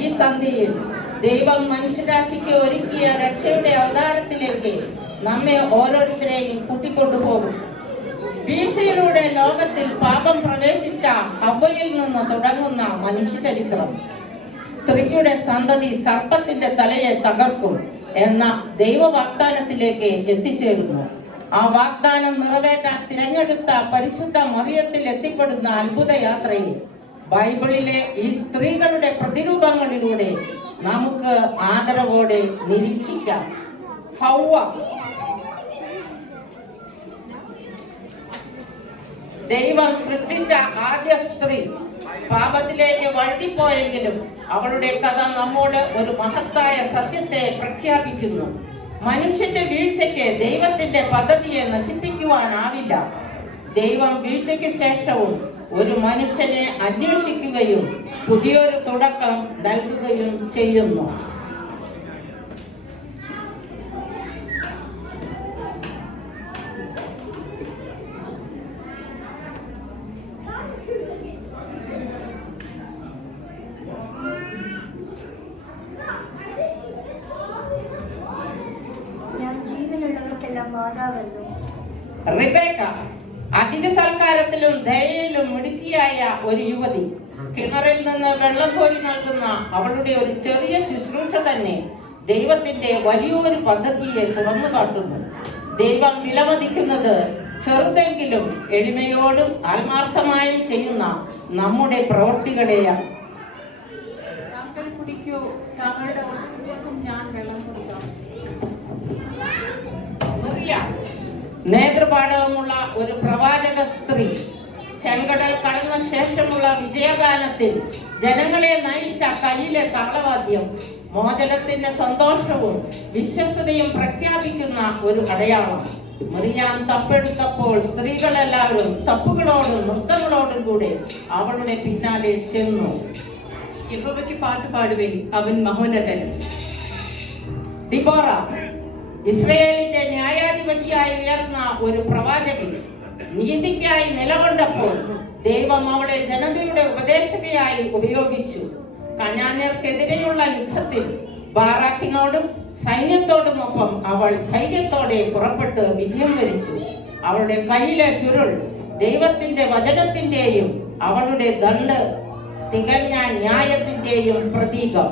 ഈ സന്ധ്യയിൽ ദൈവം മനുഷ്യരാശിക്ക് ഒരുക്കിയ രക്ഷയുടെ അവതാരത്തിലേക്ക് നമ്മെ ഓരോരുത്തരെയും കൂട്ടിക്കൊണ്ടുപോകും. വീഴ്ചയിലൂടെ ലോകത്തിൽ പാപം പ്രവേശിച്ച ഹവ്വയിൽ നിന്ന് തുടങ്ങുന്ന മനുഷ്യചരിത്രം സ്ത്രീയുടെ സന്തതി സർപ്പത്തിന്റെ തലയെ തകർക്കും എന്ന ദൈവ വാഗ്ദാനത്തിലേക്ക് എത്തിച്ചേരുന്നു. ആ വാഗ്ദാനം നിറവേറ്റാൻ തിരഞ്ഞെടുത്ത പരിശുദ്ധ മറിയത്തിൽ എത്തിപ്പെടുന്ന അത്ഭുത യാത്രയിൽ ബൈബിളിലെ ഈ സ്ത്രീകളുടെ പ്രതിരൂപങ്ങളിലൂടെ നമുക്ക് ആദരവോടെ നിരീക്ഷിക്കാം. ഹൗവ ദൈവം സൃഷ്ടിച്ച ആദ്യ സ്ത്രീ പാപത്തിലേക്ക് വഴുതിപ്പോയെങ്കിലും അവളുടെ കഥ നമ്മോട് ഒരു മഹത്തായ സത്യത്തെ പ്രഖ്യാപിക്കുന്നു. മനുഷ്യന്റെ വീഴ്ചയ്ക്ക് ദൈവത്തിന്റെ പദ്ധതിയെ നശിപ്പിക്കുവാനാവില്ല. ദൈവം വീഴ്ചയ്ക്ക് ശേഷവും ഒരു മനുഷ്യനെ അന്വേഷിക്കുകയും പുതിയൊരു തുടക്കം നൽകുകയും ചെയ്യുന്നു. റിബേക്ക അതിഥി സൽക്കാരത്തിലും ദയയിലും മിടുക്കിയായ ഒരു യുവതി. കിണറിൽ നിന്ന് വെള്ളം കോരി നൽകുന്ന അവളുടെ ഒരു ചെറിയ ശുശ്രൂഷ തന്നെ ദൈവത്തിന്റെ വലിയൊരു പദ്ധതിയെ തുറന്നു കാട്ടുന്നു. ദൈവം വിലമതിക്കുന്നത് ചെറുതെങ്കിലും എളിമയോടും ആത്മാർത്ഥമായും ചെയ്യുന്ന നമ്മുടെ പ്രവൃത്തികളെയാണ്. നേതൃപാടവമുള്ള ഒരു പ്രവാചക സ്ത്രീ ചെങ്കടൽ കടന്ന ശേഷമുള്ള വിജയഗാനത്തിൽ ജനങ്ങളെ നയിച്ച കയ്യിലെ താളവാദ്യം മോചനത്തിന്റെ സന്തോഷവും വിശ്വസ്തയും പ്രഖ്യാപിക്കുന്ന ഒരു അടയാളം. മറിയാം തപ്പെടുത്തപ്പോൾ സ്ത്രീകളെല്ലാവരും തപ്പുകളോടും നൃത്തങ്ങളോടും കൂടെ അവളുടെ പിന്നാലെ ചെന്നു. യഹോവയ്ക്ക് പാട്ട് പാടുവേൻ, അവൻ മഹോന്നതൻ. ദിബോറ ഇസ്രയേലിന്റെ ന്യായാധിപതിയായി ഉയർന്ന ഒരു പ്രവാചകി നീതിക്കായി നിലകൊണ്ടപ്പോൾ ദൈവം അവളെ ജനതയുടെ ഉപദേശകയായി ഉപയോഗിച്ചു. കനാന്യർക്കെതിരെയുള്ള യുദ്ധത്തിൽ ബാറാക്കിനോടും സൈന്യത്തോടുമൊപ്പം അവൾ ധൈര്യത്തോടെ പുറപ്പെട്ട് വിജയം വരിച്ചു. അവളുടെ കയ്യിലെ ചുരുൾ ദൈവത്തിന്റെ വചനത്തിന്റെയും അവളുടെ ദണ്ഡ് തികഞ്ഞ ന്യായത്തിന്റെയും പ്രതീകം.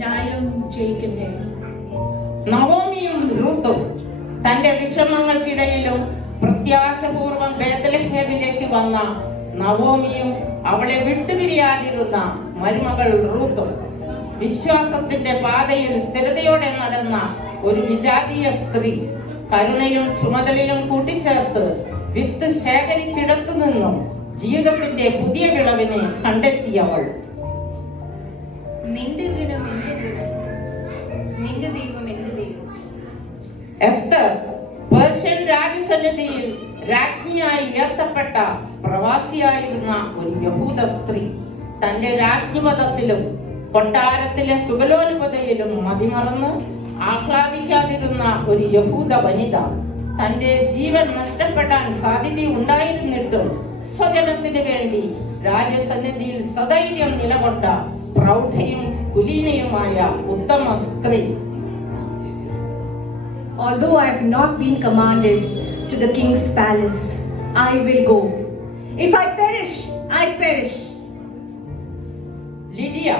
ന്യായം ജയിക്കട്ടെ. നവോമിയും റൂത്തും തന്റെ വിഷമങ്ങൾക്കിടയിലും പ്രത്യാശപൂർവം ബേത്ലഹേമിലേക്ക് വന്ന നവോമിയും അവളെ വിട്ടുപിരിയാതിരുന്ന മരുമകൾ റൂത്തും വിശ്വാസത്തിന്റെ പാതയിൽ സ്ഥിരതയോടെ നടന്ന ഒരു വിജാതീയ സ്ത്രീ, കരുണയും ചുമതലയും കൂട്ടിച്ചേർത്ത് വിത്ത് ശേഖരിച്ചിടത്തു നിന്നും ജീവിതത്തിന്റെ പുതിയ വിളവിനെ കണ്ടെത്തിയവൾ. നിന്റെ ജനം എന്റെ ജനം, നിന്റെ ദൈവം എന്റെ ദൈവം. എസ്തർ പേർഷ്യൻ രാജസന്നിധിയിൽ രാജ്ഞിയായി ഉയർത്തപ്പെട്ട പ്രവാസിയായിരുന്ന ഒരു യഹൂദ സ്ത്രീ. തന്റെ രാജ്ഞിപദത്തിലും കൊട്ടാരത്തിലെ സുഖലോലുപതയിലും മതിമറന്ന് ആഹ്ലാദിക്കാതിരുന്ന ഒരു യഹൂദ വനിത തന്റെ ജീവൻ നഷ്ടപ്പെടാൻ സാധ്യതയുണ്ടായിരുന്നിട്ടും സ്വജനത്തിന് വേണ്ടി രാജസന്നിധിയിൽ സധൈര്യം നിലകൊണ്ട പ്രൗഢയും കുലീനയുമായ ഉത്തമ സ്ത്രീ. Although I have not been commanded to the king's palace, I will go. If I perish, I perish. Lydia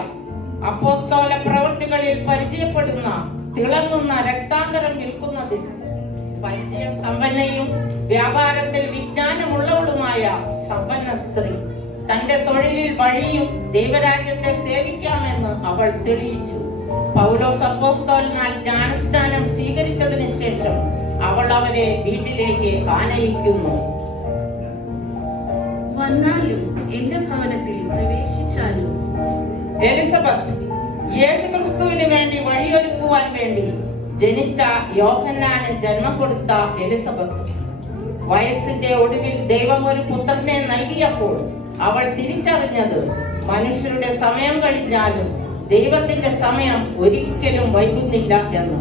അപ്പോസ്തല പ്രവൃത്തികളിൽ പരിചയപ്പെടുന്ന തിളങ്ങുന്ന രക്താന്തരം വിൽക്കുന്നതിൽ പരിചയസമ്പന്നയും വ്യാപാരത്തിൽ വിജ്ഞാനമുള്ളവളുമായ സമ്പന്ന സ്ത്രീ. തന്റെ തൊഴിലിൽ വഴിയും ദൈവരാജ്യത്തെ സേവിക്കാമെന്ന് അവൾ തെളിയിച്ചു. പൗലോസ് അപ്പോസ്തലനാൽ ജ്ഞാനസ്നാനം സ്വീകരിച്ചതിന് ശേഷം അവൾ അവരെ വീട്ടിലേക്ക് ആനയിക്കുന്നു. വന്നാലും എന്റെ ഭവനത്തിൽ പ്രവേശിച്ചാലും. എലിസബത്ത് യേശുക്രിസ്തുവിന് വേണ്ടി വഴിയൊരുക്കുവാൻ വേണ്ടി ജനിച്ച യോഹന്നാന് ജന്മം കൊടുത്ത എലിസബത്ത്. വയസ്സിന്റെ ഒടുവിൽ ദൈവം ഒരു പുത്രനെ നൽകിയപ്പോൾ അവൾ തിരിച്ചറിഞ്ഞത് മനുഷ്യരുടെ സമയം കഴിഞ്ഞാലും ദൈവത്തിന്റെ സമയം ഒരിക്കലും വൈകുന്നില്ല എന്ന്.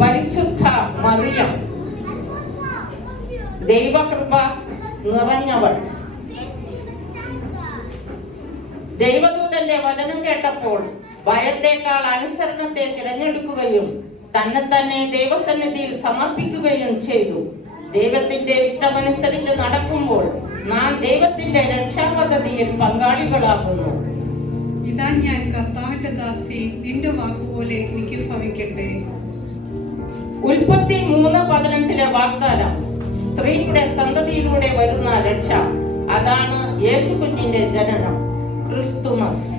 പരിശുദ്ധ മറിയം ദൈവകൃപ നിറഞ്ഞവൾ. ദൈവദൂതന്റെ വചനം കേട്ടപ്പോൾ ഭയത്തേക്കാൾ അനുസരണത്തെ തിരഞ്ഞെടുക്കുകയും തന്നെ ദൈവസന്നിധിയിൽ സമർപ്പിക്കുകയും ചെയ്തു. ദൈവത്തിന്റെ ഇഷ്ടമനുസരിച്ച് നടക്കുമ്പോൾ നാം ദൈവത്തിന്റെ രക്ഷാപദ്ധതിയിൽ പങ്കാളികളാകുന്നു. ഇതാ ഞാൻ കർത്താവിന്റെ ദാസി, നിന്റെ വാക്കുപോലെ എനിക്ക് ഭവിക്കട്ടെ. ഉൽപ്പത്തി 3:15 വാഗ്ദാനം സ്ത്രീയുടെ സന്തതിയിലൂടെ വരുന്ന രക്ഷ. അതാണ് യേശു കുഞ്ഞിന്റെ ജനനം, ക്രിസ്തുമസ്.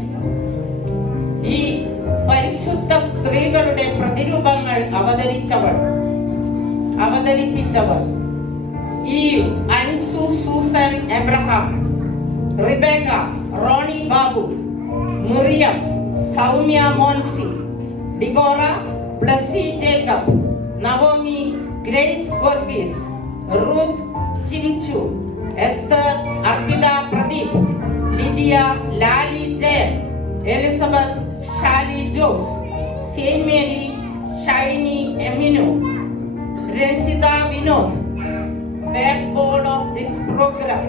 ഈ പരിശുദ്ധ സ്ത്രീകളുടെ പ്രതിരൂപങ്ങൾ അവതരിപ്പിച്ചവർ Eve, Anshu Susan Abraham, Rebecca, Roni Babu, Miriam, Saumya Monsy, Deborah, Blessy Jacob, Naomi, Grace Varghese, Ruth Chimchu, Esther, Arpitha Pradeep, Lydia, Lali Jayan, Elizabeth, Shali Jose, Saint Mary, Shiny Eminu, Ranjitha Vinod, backbone of this program.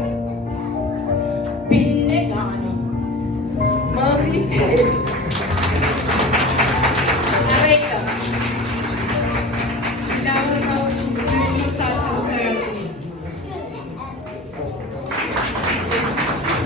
പിന്നെ ഗാനം Mercy